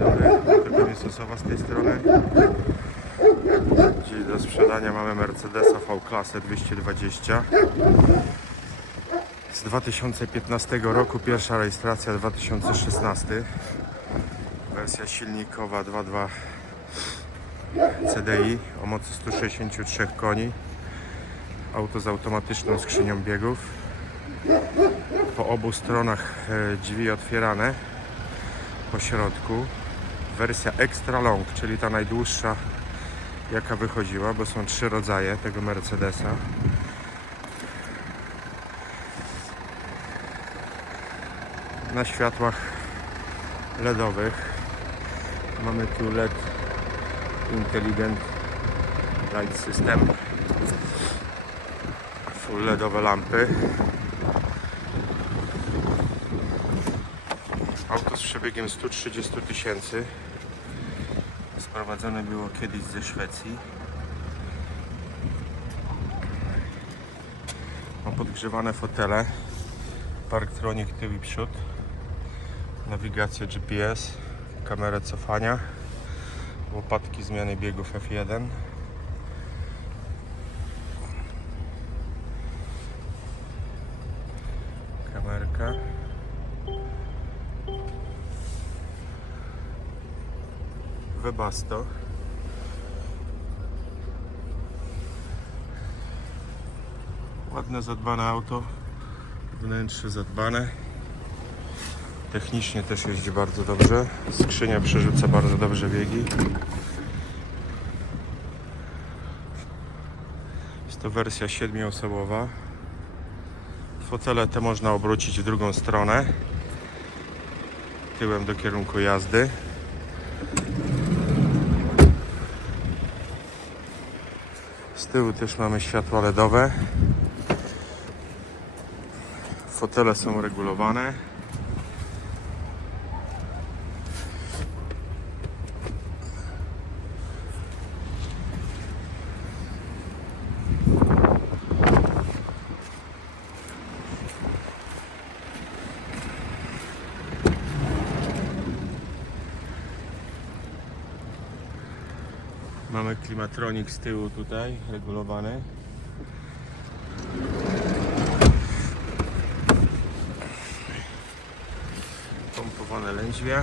dobry, Typownie Sosowa z tej strony. Dziś do sprzedania. Mamy Mercedesa V-Klasę 220 z 2015 roku, pierwsza rejestracja 2016 wersja silnikowa 2.2 CDI o mocy 163 koni. Auto z automatyczną skrzynią biegów. Po obu stronach e, drzwi otwierane. Po środku wersja extra long, czyli ta najdłuższa jaka wychodziła, bo są trzy rodzaje tego Mercedesa. Na światłach LEDowych mamy tu LED Intelligent Light System. Full LEDowe lampy. Auto z przebiegiem 130 000 Sprowadzone było kiedyś ze Szwecji. Ma podgrzewane fotele, Parktronic tył i przód, nawigację GPS, kamerę cofania, łopatki zmiany biegów F1. Kamerka. Webasto. Ładne, zadbane auto. Wnętrze zadbane. Technicznie też jeździ bardzo dobrze. Skrzynia przerzuca bardzo dobrze biegi. Jest to wersja siedmioosobowa. Fotele te można obrócić w drugą stronę. Tyłem do kierunku jazdy. Z tyłu też mamy światła LEDowe. Fotele są regulowane. Mamy klimatronik z tyłu tutaj, regulowany. Pompowane lędźwie.